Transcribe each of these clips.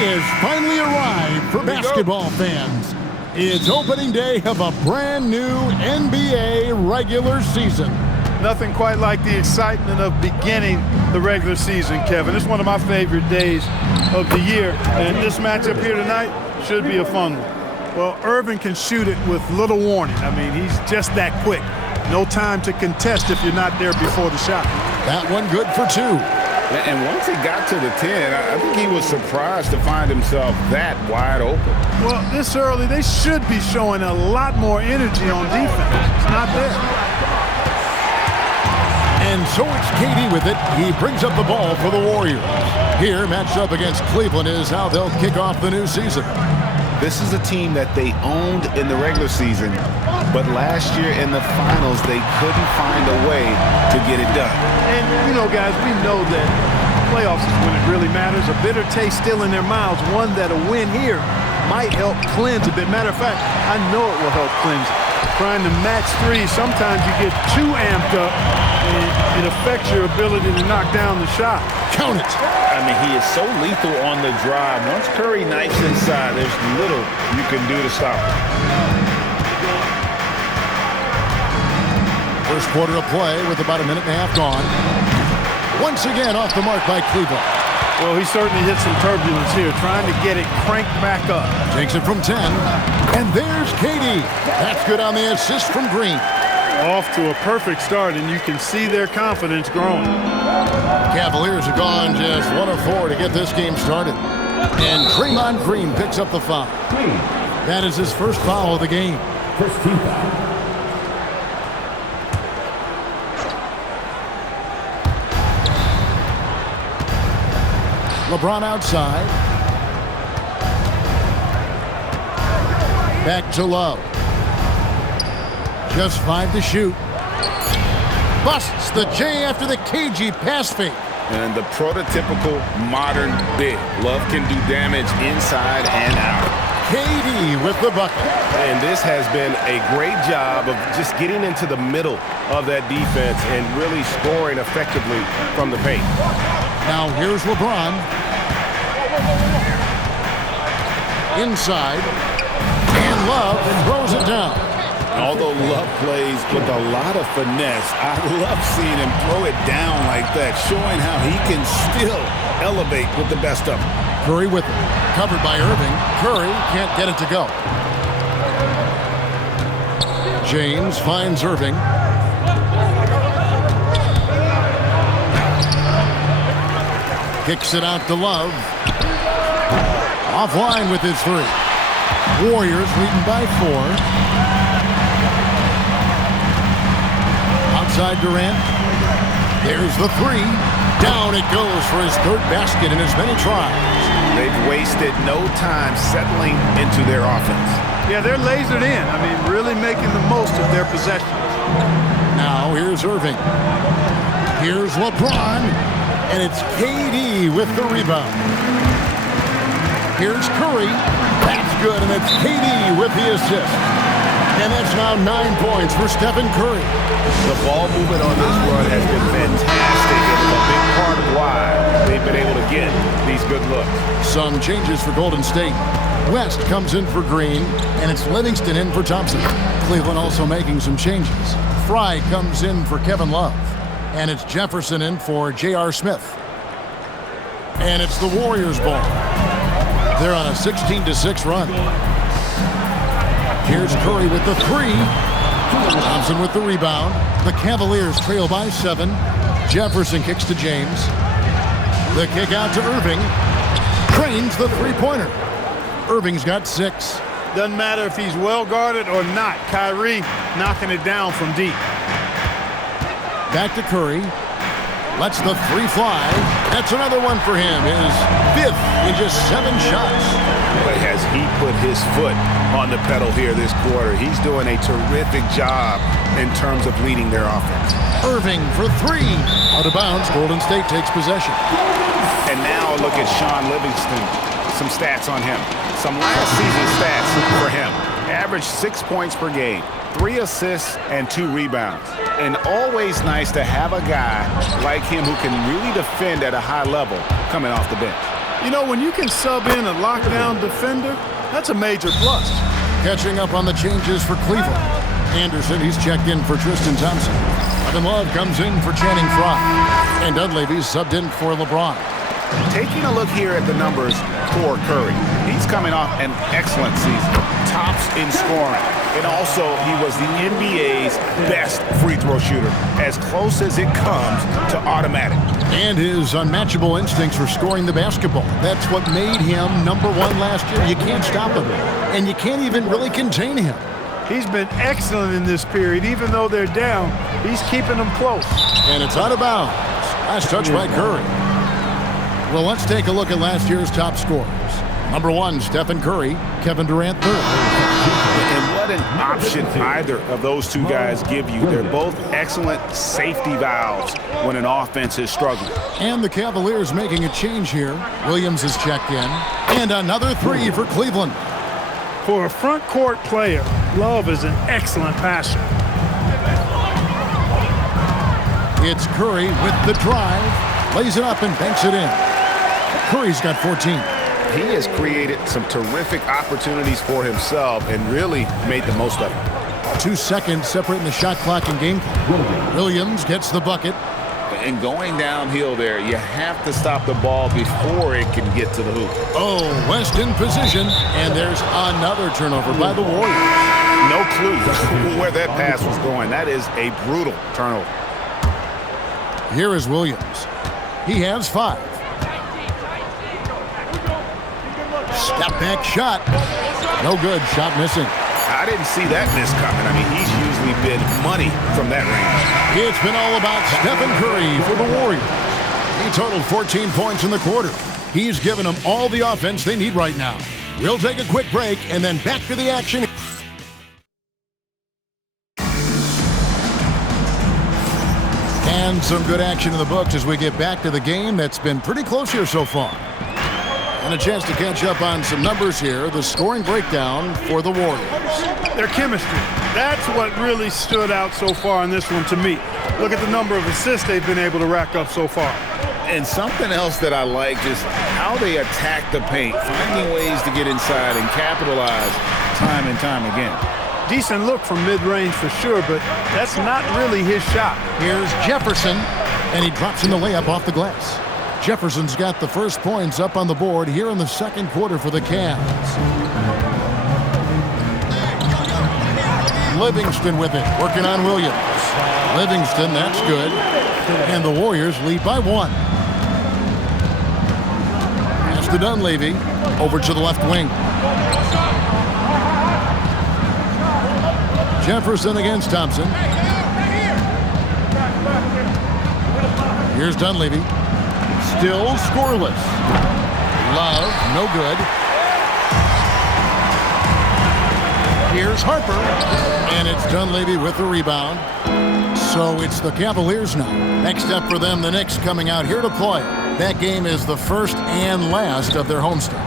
day has finally arrived for basketball fans. It's opening day of a brand new NBA regular season. Nothing quite like the excitement of beginning the regular season, Kevin. It's one of my favorite days of the year, and this matchup here tonight should be a fun one. Well, Irving can shoot it with little warning. I mean, he's just that quick. No time to contest if you're not there before the shot. That one good for two. And once he got to the 10, I think he was surprised to find himself that wide open. Well, this early, they should be showing a lot more energy on defense. It's not there. And so it's KD with it. He brings up the ball for the Warriors. Here, matched up against Cleveland, is how they'll kick off the new season. This is a team that they owned in the regular season, but last year in the finals, they couldn't find a way to get it done. And, you know, guys, we know that playoffs is when it really matters. A bitter taste still in their mouths, one that a win here might help cleanse a bit. Matter of fact, I know it will help cleanse it. Trying to match three, sometimes you get too amped up, and it affects your ability to knock down the shot. Count it. I mean, he is so lethal on the drive. Once Curry knifes inside, there's little you can do to stop him. First quarter of play with about a minute and a half gone. Once again off the mark by Cleveland. Well, he certainly hit some turbulence here, trying to get it cranked back up. Takes it from 10. And there's KD. That's good on the assist from Green. Off to a perfect start, and you can see their confidence growing. Cavaliers have gone just 1 of 4 to get this game started. And Draymond Green picks up the foul. That is his first foul of the game. First team foul. LeBron outside. Back to Love. Just 5 to shoot. Busts the J after the cagey pass fake. And the prototypical modern big. Love can do damage inside and out. KD with the bucket. And this has been a great job of just getting into the middle of that defense and really scoring effectively from the paint. Now here's LeBron. Inside. And Love throws it down. Although Love plays with a lot of finesse, I love seeing him throw it down like that, showing how he can still elevate with the best of them. Curry with it. Covered by Irving. Curry can't get it to go. James finds Irving. Kicks it out to Love. Offline with his three. Warriors leading by 4. Outside Durant. There's the three. Down it goes for his third basket in as many tries. They've wasted no time settling into their offense. Yeah, they're lasered in. I mean, really making the most of their possessions. Now here's Irving. Here's LeBron. And it's KD with the rebound. Here's Curry. That's good, and it's KD with the assist. And that's now 9 points for Stephen Curry. The ball movement on this run has been fantastic, and it's a big part of why they've been able to get these good looks. Some changes for Golden State. West comes in for Green, and it's Livingston in for Thompson. Cleveland also making some changes. Fry comes in for Kevin Love, and it's Jefferson in for J.R. Smith. And it's the Warriors' ball. They're on a 16-6 run. Here's Curry with the three. Thompson with the rebound. The Cavaliers trail by 7. Jefferson kicks to James. The kick out to Irving. Trains the three-pointer. Irving's got 6. Doesn't matter if he's well guarded or not. Kyrie knocking it down from deep. Back to Curry. Lets the three fly. That's another one for him. His 5th in just 7 shots. But has he put his foot on the pedal here this quarter? He's doing a terrific job in terms of leading their offense. Irving for 3. Out of bounds. Golden State takes possession. And now look at Sean Livingston. Some stats on him. Some last season stats for him. Average 6 points per game, 3 assists, and 2 rebounds. And always nice to have a guy like him who can really defend at a high level coming off the bench. You know, when you can sub in a lockdown defender, that's a major plus. Catching up on the changes for Cleveland. Anderson, he's checked in for Tristan Thompson. Kevin Love comes in for Channing Frye. And Dunleavy's subbed in for LeBron. Taking a look here at the numbers for Curry. He's coming off an excellent season. Tops in scoring. And also, he was the NBA's best free throw shooter. As close as it comes to automatic. And his unmatchable instincts for scoring the basketball. That's what made him #1 last year. You can't stop him. And you can't even really contain him. He's been excellent in this period. Even though they're down, he's keeping them close. And it's out of bounds. Last touch by Curry. Well, let's take a look at last year's top scorers. #1, Stephen Curry. Kevin Durant, third. And what an option either of those two guys give you. They're both excellent safety valves when an offense is struggling. And the Cavaliers making a change here. Williams is checked in. And another three for Cleveland. For a front court player, Love is an excellent passer. It's Curry with the drive. Lays it up and banks it in. Curry's got 14. He has created some terrific opportunities for himself and really made the most of it. 2 seconds separating the shot clock and game clock. Williams gets the bucket. And going downhill there, you have to stop the ball before it can get to the hoop. Oh, West in position. And there's another turnover by the Warriors. No clue where that pass was going. That is a brutal turnover. Here is Williams. He has 5. Step back shot. No good. Shot missing. I didn't see that miss coming. I mean, he's usually been money from that range. It's been all about Stephen Curry for the Warriors. He totaled 14 points in the quarter. He's given them all the offense they need right now. We'll take a quick break and then back to the action. And some good action in the books as we get back to the game that's been pretty close here so far. And a chance to catch up on some numbers here. The scoring breakdown for the Warriors. Their chemistry. That's what really stood out so far in this one to me. Look at the number of assists they've been able to rack up so far. And something else that I like is how they attack the paint, finding ways to get inside and capitalize time and time again. Decent look from mid-range for sure, but that's not really his shot. Here's Jefferson, and he drops in the layup off the glass. Jefferson's got the first points up on the board here in the second quarter for the Cavs. Livingston with it, working on Williams. Livingston, that's good. And the Warriors lead by 1. Pass to Dunleavy, over to the left wing. Jefferson against Thompson. Here's Dunleavy. Still scoreless. Love, no good. Here's Harper. And it's Dunleavy with the rebound. So it's the Cavaliers now. Next up for them, the Knicks coming out here to play. That game is the first and last of their homestand.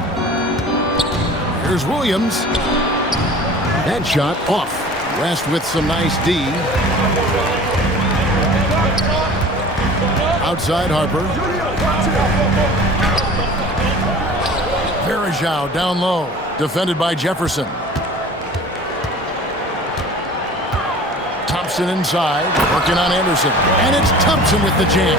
Here's Williams. That shot off. West with some nice D. Outside Harper. Varejao down low. Defended by Jefferson. Thompson inside. Working on Anderson. And it's Thompson with the jam.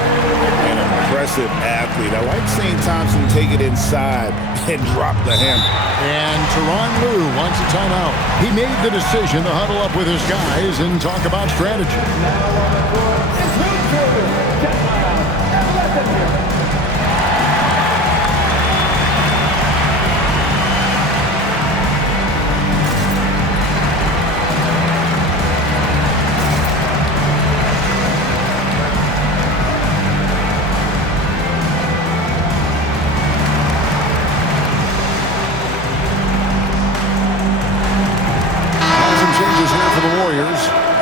An impressive athlete. I like seeing Thompson take it inside and drop the hammer. And Tyronn Lue wants a timeout. He made the decision to huddle up with his guys and talk about strategy.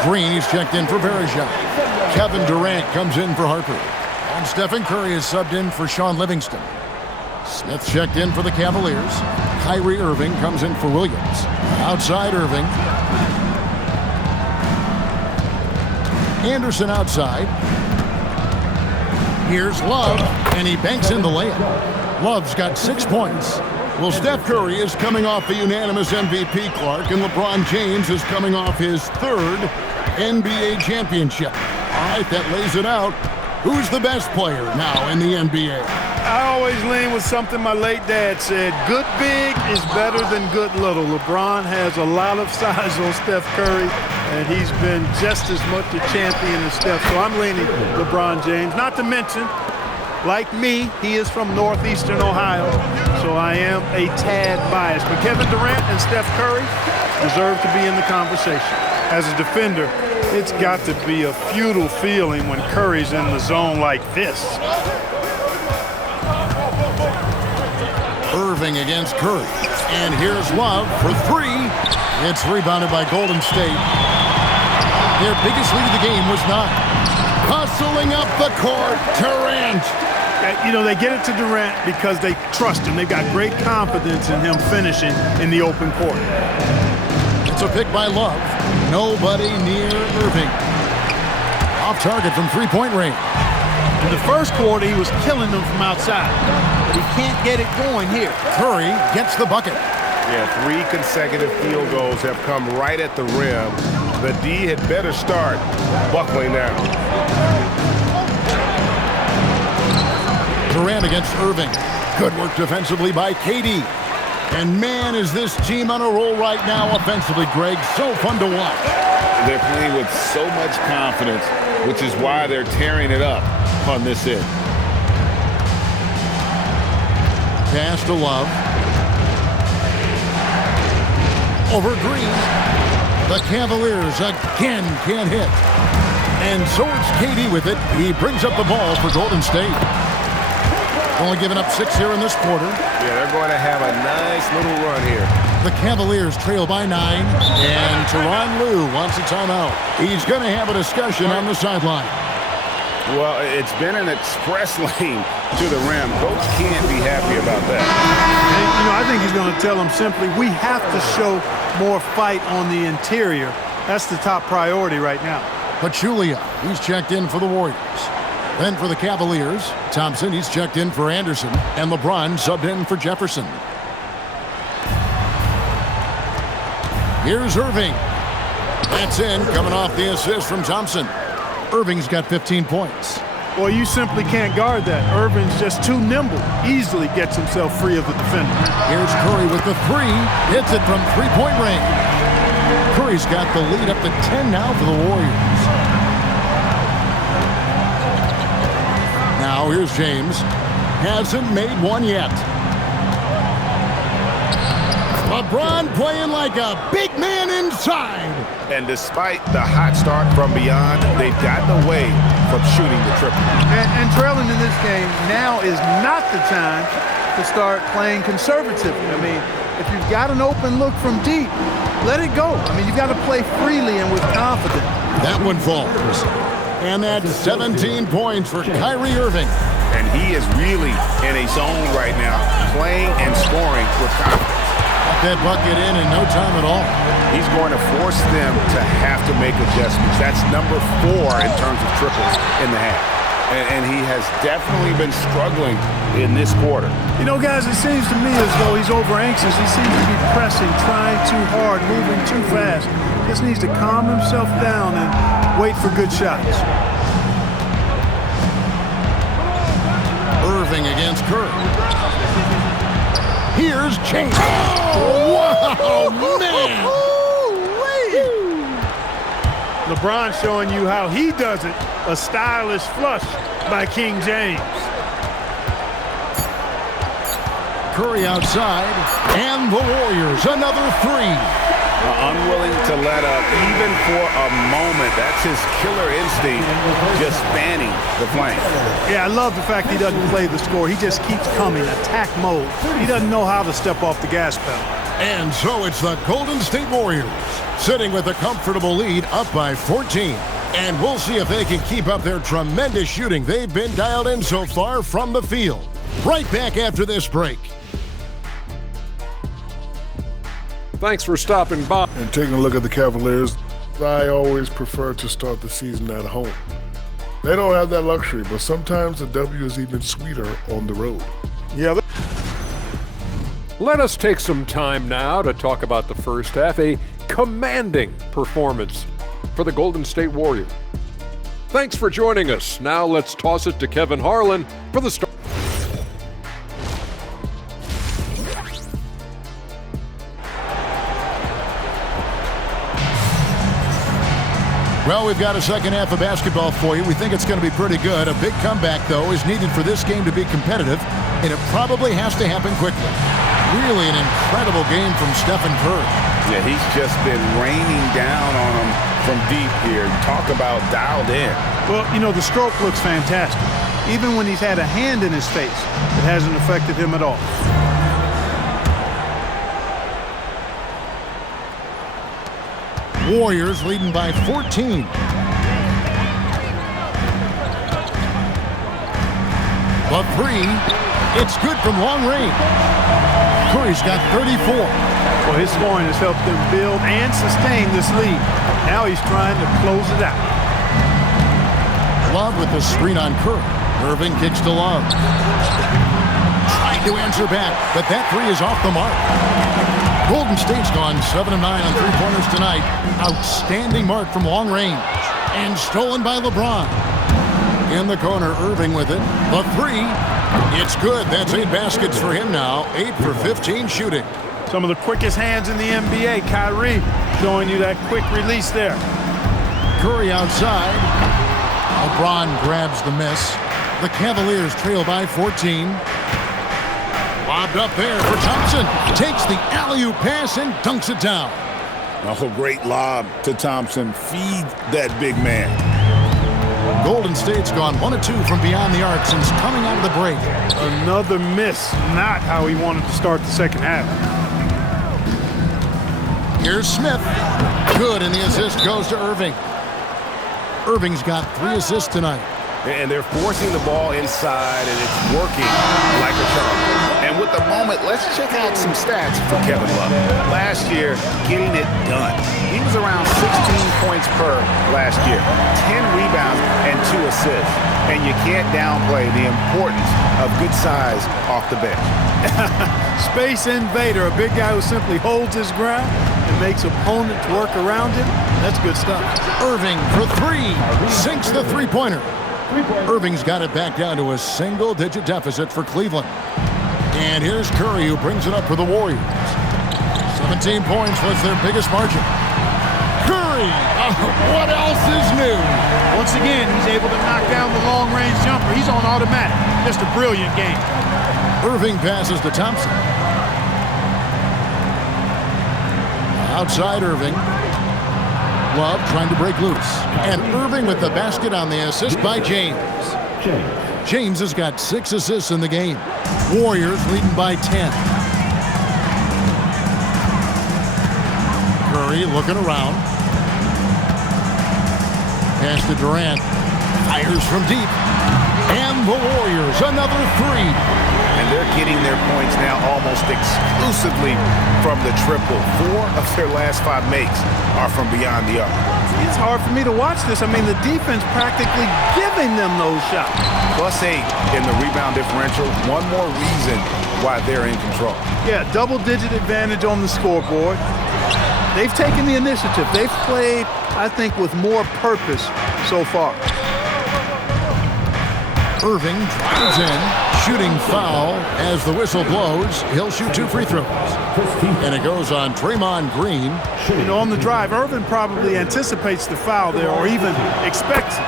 Green, he's checked in for Varejao. Kevin Durant comes in for Harper. And Stephen Curry is subbed in for Sean Livingston. Smith checked in for the Cavaliers. Kyrie Irving comes in for Williams. Outside Irving. Anderson outside. Here's Love, and he banks in the layup. Love's got 6 points. Well, Steph Curry is coming off the unanimous MVP, Clark, and LeBron James is coming off his 3rd NBA championship. All right, that lays it out. Who's the best player now in the NBA? I always lean with something my late dad said. Good big is better than good little. LeBron has a lot of size on Steph Curry, and he's been just as much a champion as Steph. So I'm leaning LeBron James. Not to mention, like me, he is from northeastern Ohio, so I am a tad biased. But Kevin Durant and Steph Curry deserve to be in the conversation. As a defender, it's got to be a futile feeling when Curry's in the zone like this. Irving against Curry. And here's Love for 3. It's rebounded by Golden State. Their biggest lead of the game was 9. Hustling up the court, Durant. You know, they get it to Durant because they trust him. They've got great confidence in him finishing in the open court. It's a pick by Love. Nobody near Irving. Off target from three-point range. In the first quarter, he was killing them from outside. But he can't get it going here. Curry gets the bucket. Yeah, 3 consecutive field goals have come right at the rim. The D had better start buckling down. Durant against Irving. Good work defensively by KD. And man, is this team on a roll right now offensively, Greg. So fun to watch. They're playing with so much confidence, which is why they're tearing it up on this end. Pass to Love. Over Green. The Cavaliers again can't hit. And so it's KD with it. He brings up the ball for Golden State. Only giving up 6 here in this quarter. Yeah, they're going to have a nice little run here. The Cavaliers trail by 9. And Tyronn Lue wants a timeout. He's going to have a discussion on the sideline. Well, it's been an express lane to the rim. Coach can't be happy about that. And, you know, I think he's going to tell them simply, we have to show more fight on the interior. That's the top priority right now. Pachulia, he's checked in for the Warriors. Then for the Cavaliers, Thompson, he's checked in for Anderson. And LeBron subbed in for Jefferson. Here's Irving. That's in, coming off the assist from Thompson. Irving's got 15 points. Well, you simply can't guard that. Irving's just too nimble. Easily gets himself free of the defender. Here's Curry with the 3. Hits it from three-point range. Curry's got the lead up to 10 now for the Warriors. Now here's James. Hasn't made one yet. LeBron playing like a big man inside. And despite the hot start from beyond, they've gotten away from shooting the triple. And trailing in this game, now is not the time to start playing conservatively. I mean, if you've got an open look from deep, let it go. I mean, you've got to play freely and with confidence. That one falls. And that's 17 points for Kyrie Irving. And he is really in a zone right now, playing and scoring with confidence. That bucket in no time at all. He's going to force them to have to make adjustments. That's number 4 in terms of triples in the half. And he has definitely been struggling in this quarter. You know, guys, it seems to me as though he's over anxious. He seems to be pressing, trying too hard, moving too fast. Just needs to calm himself down and wait for good shots. Irving against Curry. Here's James. Oh, wow, man. LeBron showing you how he does it. A stylish flush by King James. Curry outside. And the Warriors, another 3. Unwilling to let up even for a moment. That's his killer instinct, just spanning the flank. Yeah, I love the fact he doesn't play the score. He just keeps coming, attack mode. He doesn't know how to step off the gas pedal. And so it's the Golden State Warriors sitting with a comfortable lead up by 14. And we'll see if they can keep up their tremendous shooting they've been dialed in so far from the field. Right back after this break. Thanks for stopping by. And taking a look at the Cavaliers, I always prefer to start the season at home. They don't have that luxury, but sometimes the W is even sweeter on the road. Yeah. Let us take some time now to talk about the first half, a commanding performance for the Golden State Warriors. Thanks for joining us. Now let's toss it to Kevin Harlan for the start. Well, we've got a second half of basketball for you. We think it's going to be pretty good. A big comeback, though, is needed for this game to be competitive, and it probably has to happen quickly. Really an incredible game from Stephen Curry. Yeah, he's just been raining down on him from deep here. Talk about dialed in. Well, you know, the stroke looks fantastic. Even when he's had a hand in his face, it hasn't affected him at all. Warriors leading by 14. The three, it's good from long range. Curry's got 34. Well, his scoring has helped them build and sustain this lead. Now he's trying to close it out. Love with the screen on Curry. Irving kicks to Love. Trying to answer back, but that three is off the mark. Golden State's gone 7 of 9 on three-pointers tonight. Outstanding mark from long range. And stolen by LeBron. In the corner, Irving with it. The three, it's good. That's 8 baskets for him now. 8 for 15 shooting. Some of the quickest hands in the NBA. Kyrie showing you that quick release there. Curry outside. LeBron grabs the miss. The Cavaliers trail by 14. Lobbed up there for Thompson. Takes the alley-oop pass and dunks it down. Oh, great lob to Thompson. Feed that big man. Golden State's gone 1 of 2 from beyond the arc since coming out of the break. Another miss. Not how he wanted to start the second half. Here's Smith. Good, and the assist goes to Irving. Irving's got 3 assists tonight. And they're forcing the ball inside, and it's working like a charm. And with the moment, let's check out some stats for Kevin Love. Last year, getting it done. He was around 16 points per last year, 10 rebounds and 2 assists. And you can't downplay the importance of good size off the bench. Space invader, a big guy who simply holds his ground and makes opponents work around him. That's good stuff. Irving for 3. Sinks the three-pointer. Irving's got it back down to a single-digit deficit for Cleveland. And here's Curry, who brings it up for the Warriors. 17 points was their biggest margin. Curry! What else is new? Once again, he's able to knock down the long-range jumper. He's on automatic. Just a brilliant game. Irving passes to Thompson. Outside Irving. Love trying to break loose. And Irving with the basket on the assist by James. James has got 6 assists in the game. Warriors leading by 10. Curry looking around. Pass to Durant. Fires from deep. And the Warriors, another 3. And they're getting their points now almost exclusively from the triple. 4 of their last 5 makes are from beyond the arc. It's hard for me to watch this. I mean, the defense practically giving them those shots. +8 in the rebound differential. One more reason why they're in control. Yeah, double-digit advantage on the scoreboard. They've taken the initiative. They've played, I think, with more purpose so far. Irving drives in, shooting foul as the whistle blows. He'll shoot 2 free throws. And it goes on Draymond Green. You know, on the drive, Irving probably anticipates the foul there or even expects it.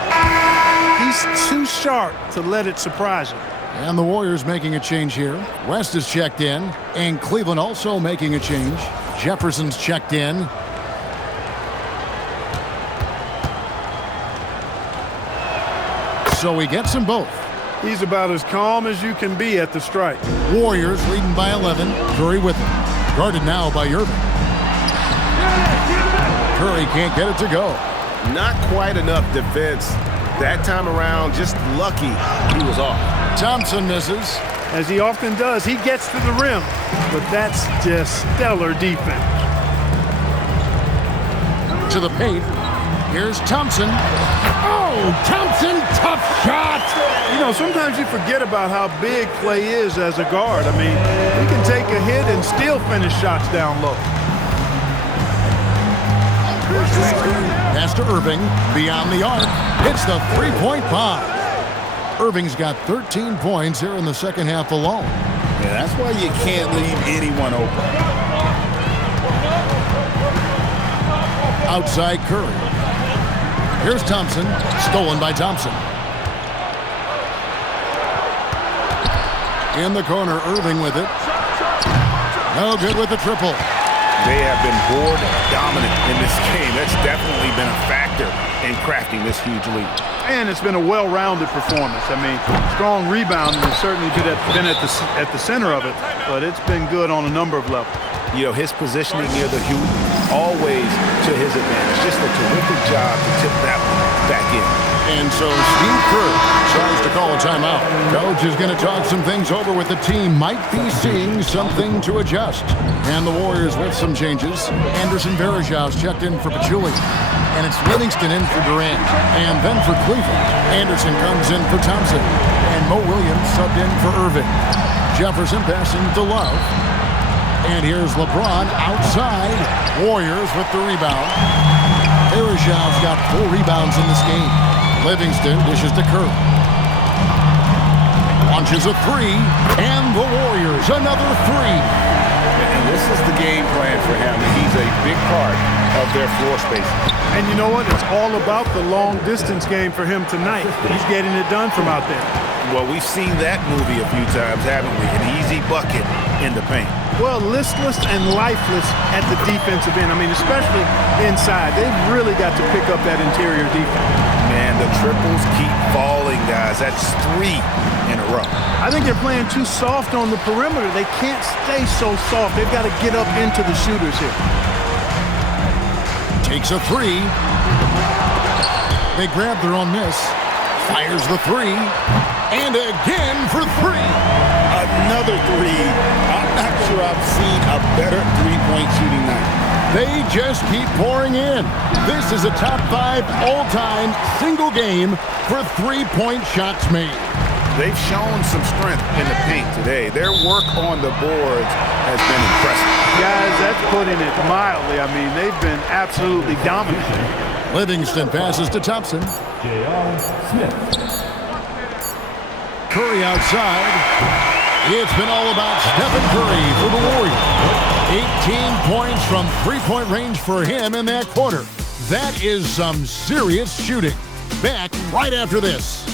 He's too sharp to let it surprise him. And the Warriors making a change here. West is checked in, and Cleveland also making a change. Jefferson's checked in. So he gets them both. He's about as calm as you can be at the strike. Warriors leading by 11. Curry with it. Guarded now by Irving. Curry can't get it to go. Not quite enough defense that time around. Just lucky he was off. Thompson misses. As he often does, he gets to the rim. But that's just stellar defense. To the paint. Here's Thompson. Oh! Thompson, tough shot. You know, sometimes you forget about how big Klay is as a guard. I mean, he can take a hit and still finish shots down low. Pass to Irving, beyond the arc, hits the three-point bomb. Irving's got 13 points here in the second half alone. Yeah, that's why you can't leave anyone open. Outside Curry. Here's Thompson, stolen by Thompson. In the corner, Irving with it. No good with the triple. They have been board dominant in this game. That's definitely been a factor in crafting this huge lead. And it's been a well-rounded performance. I mean, strong rebounding has certainly been at the center of it, but it's been good on a number of levels. You know, his positioning near the hoop, always to his advantage. Just a terrific job to tip that one back in. And so Steve Kerr tries to call a timeout. Coach is going to talk some things over with the team. Might be seeing something to adjust. And the Warriors with some changes. Anderson Varejão's checked in for Pachulia. And it's Livingston in for Durant. And then for Cleveland, Anderson comes in for Thompson. And Mo Williams subbed in for Irving. Jefferson passing to Love. And here's LeBron outside. Warriors with the rebound. Varejão's got 4 rebounds in this game. Livingston dishes to Curry. Launches a 3. And the Warriors another 3. And this is the game plan for him. He's a big part of their floor space. And you know what? It's all about the long-distance game for him tonight. He's getting it done from out there. Well, we've seen that movie a few times, haven't we? An easy bucket in the paint. Well, listless and lifeless at the defensive end. I mean, especially inside. They've really got to pick up that interior defense. Man, the triples keep falling, guys. That's 3 in a row. I think they're playing too soft on the perimeter. They can't stay so soft. They've got to get up into the shooters here. Takes a 3. They grab their own miss. Fires the 3. And again for 3. Another 3. I'm not sure I've seen a better three-point shooting night. They just keep pouring in. This is a top 5 all-time single game for three-point shots made. They've shown some strength in the paint today. Their work on the boards has been impressive. Guys, that's putting it mildly. I mean, they've been absolutely dominant. Livingston passes to Thompson. Curry outside. It's been all about Stephen Curry for the Warriors. 18 points from three-point range for him in that quarter. That is some serious shooting. Back right after this.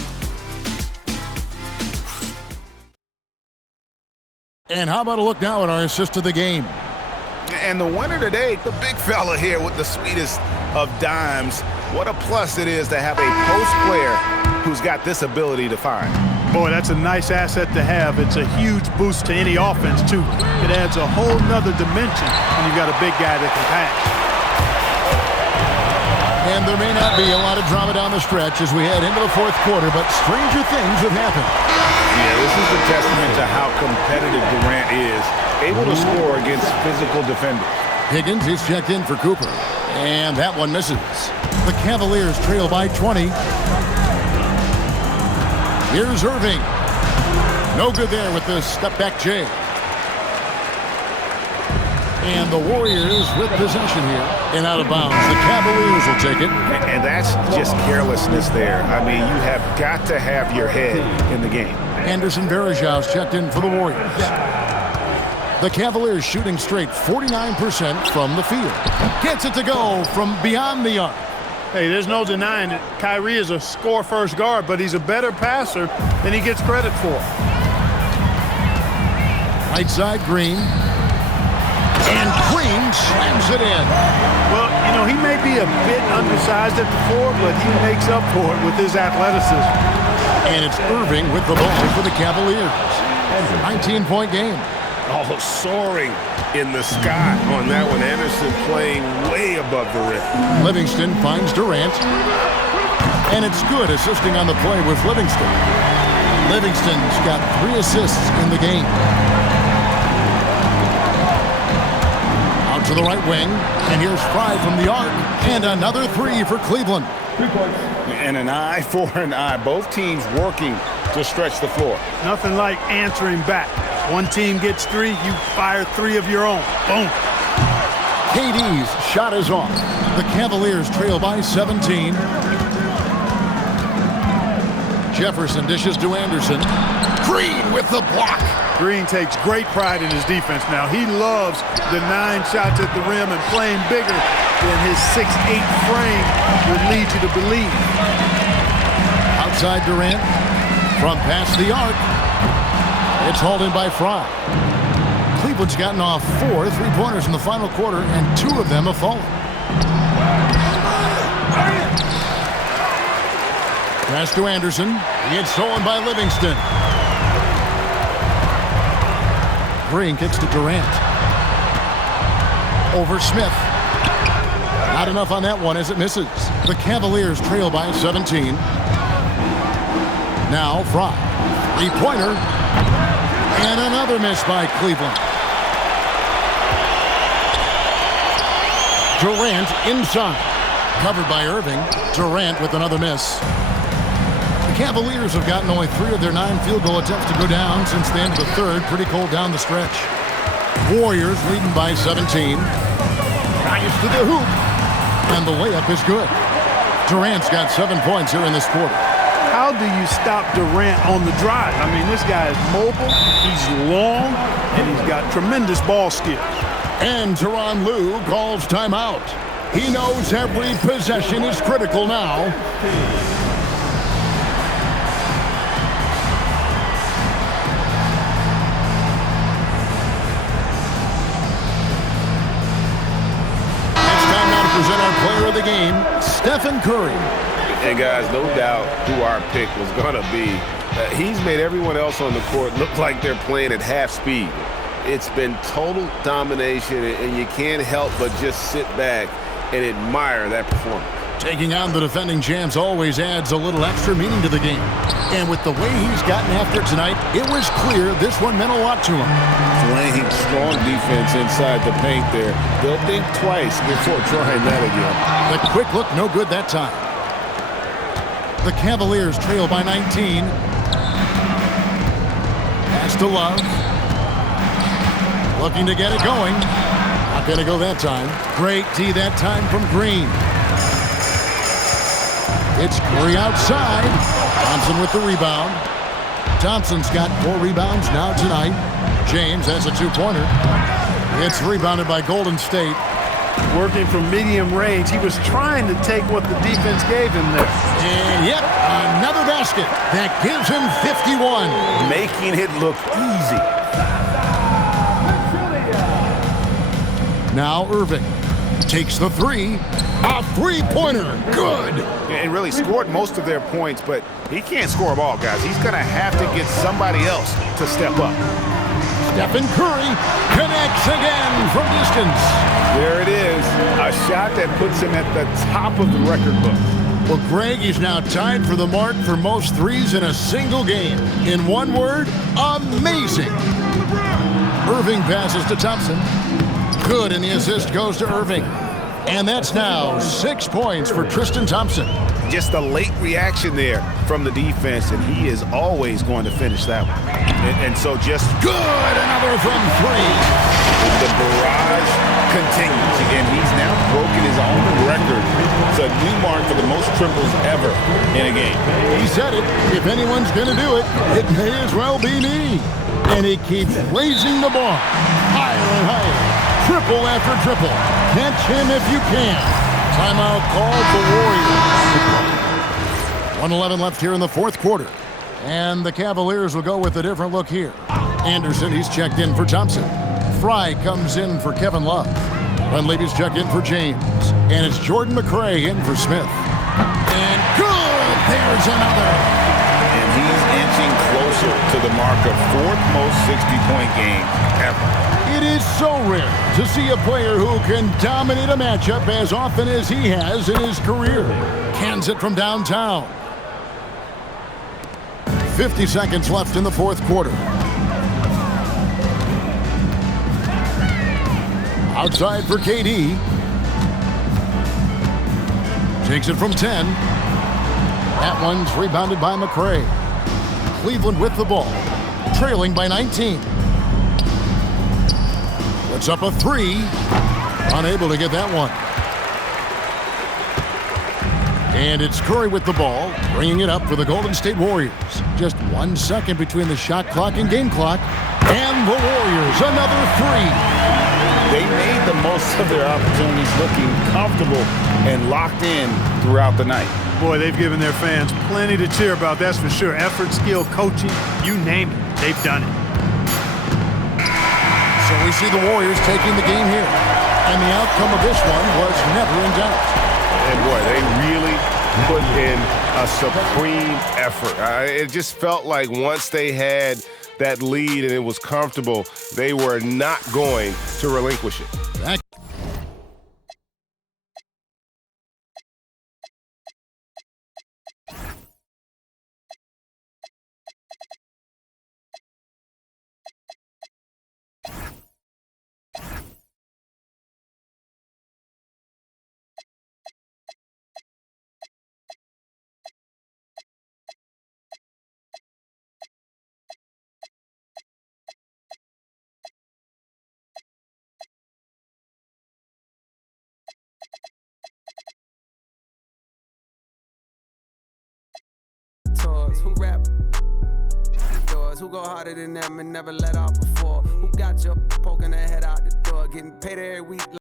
And how about a look now at our assist of the game? And the winner today, the big fella here with the sweetest of dimes. What a plus it is to have a post player who's got this ability to find. Boy, that's a nice asset to have. It's a huge boost to any offense, too. It adds a whole nother dimension when you've got a big guy that can pass. And there may not be a lot of drama down the stretch as we head into the fourth quarter, but stranger things have happened. Yeah, this is a testament to how competitive Durant is, able to score against physical defenders. Higgins is checked in for Cooper, and that one misses. The Cavaliers trail by 20. Here's Irving. No good there with the step-back J. And the Warriors with possession here and out of bounds. The Cavaliers will take it. And that's just carelessness there. I mean, you have got to have your head in the game. Anderson Varejão's checked in for the Warriors. The Cavaliers shooting straight 49% from the field. Gets it to go from beyond the arc. Hey, there's no denying it. Kyrie is a score-first guard, but he's a better passer than he gets credit for. Right side, Green. And Green slams it in. Well, you know, he may be a bit undersized at the floor, but he makes up for it with his athleticism. And it's Irving with the ball for the Cavaliers. 19-point game. Oh, soaring in the sky on that one. Anderson playing way above the rim. Livingston finds Durant. And it's good assisting on the play with Livingston. Livingston's got 3 assists in the game. Out to the right wing. And here's Frye from the arc. And another 3 for Cleveland. And an eye for an eye. Both teams working to stretch the floor. Nothing like answering back. One team gets 3, you fire 3 of your own. Boom. KD's shot is off. The Cavaliers trail by 17. Jefferson dishes to Anderson. Green with the block. Green takes great pride in his defense now. He loves the 9 shots at the rim and playing bigger than his 6'8" frame would lead you to believe. Outside Durant. From past the arc. It's hauled in by Fry. Cleveland's gotten off 4 3-pointers in the final quarter, and 2 of them have fallen. Pass to Anderson. It's stolen by Livingston. Green kicks to Durant. Over Smith. Not enough on that one as it misses. The Cavaliers trail by 17. Now Fry. 3-pointer. And another miss by Cleveland. Durant inside. Covered by Irving. Durant with another miss. The Cavaliers have gotten only 3 of their 9 field goal attempts to go down since the end of the third. Pretty cold down the stretch. Warriors leading by 17. Drives to the hoop. And the layup is good. Durant's got 7 points here in this quarter. How do you stop Durant on the drive? I mean, this guy is mobile, he's long, and he's got tremendous ball skills. And Tyronn Lue calls timeout. He knows every possession is critical now. It's time now to present our player of the game, Stephen Curry. And guys, no doubt who our pick was going to be. He's made everyone else on the court look like they're playing at half speed. It's been total domination, and you can't help but just sit back and admire that performance. Taking on the defending champs always adds a little extra meaning to the game. And with the way he's gotten after it tonight, it was clear this one meant a lot to him. Playing strong defense inside the paint there. They'll think twice before trying that again. The quick look, no good that time. The Cavaliers trail by 19. Pass to Love. Looking to get it going. Not going to go that time. Great D that time from Green. It's Curry outside. Thompson with the rebound. Thompson's got 4 rebounds now tonight. James has a 2-pointer. It's rebounded by Golden State. Working from medium range, he was trying to take what the defense gave him there. And yep, another basket. That gives him 51. Making it look easy. Now Irving takes the 3. A 3-pointer. Good. And really scored most of their points, but he can't score them all, guys. He's going to have to get somebody else to step up. Stephen Curry connects again from distance. There it is. A shot that puts him at the top of the record book. Well, Greg is now tied for the mark for most threes in a single game. In one word, amazing. Irving passes to Thompson. Good, and the assist goes to Irving. And that's now 6 points for Tristan Thompson. Just a late reaction there from the defense, and he is always going to finish that one. And so just good, another from 3. The barrage continues, and he's now broken his own record. It's a new mark for the most triples ever in a game. He said it. If anyone's going to do it, it may as well be me. And he keeps raising the bar higher and higher. Triple after triple. Catch him if you can. Timeout called the Warriors. 1:11 left here in the fourth quarter. And the Cavaliers will go with a different look here. Anderson, he's checked in for Thompson. Fry comes in for Kevin Love. Dunleavy's checked in for James. And it's Jordan McRae in for Smith. And good! There's another. And he's inching closer to the mark of 4th most 60-point game ever. It is so rare to see a player who can dominate a matchup as often as he has in his career. Cans it from downtown. 50 seconds left in the fourth quarter. Outside for KD. Takes it from 10. That one's rebounded by McRae. Cleveland with the ball, trailing by 19. Puts up a three. Unable to get that one. And it's Curry with the ball, bringing it up for the Golden State Warriors. Just 1 second between the shot clock and game clock. And the Warriors, another three. They made the most of their opportunities, looking comfortable and locked in throughout the night. Boy, they've given their fans plenty to cheer about, that's for sure. Effort, skill, coaching, you name it, they've done it. So we see the Warriors taking the game here. And the outcome of this one was never in doubt. And boy, they really put in a supreme effort. It just felt like once they had that lead and it was comfortable, they were not going to relinquish it. Who rap? Who go harder than them and never let off before? Who got you poking their head out the door, getting paid every week?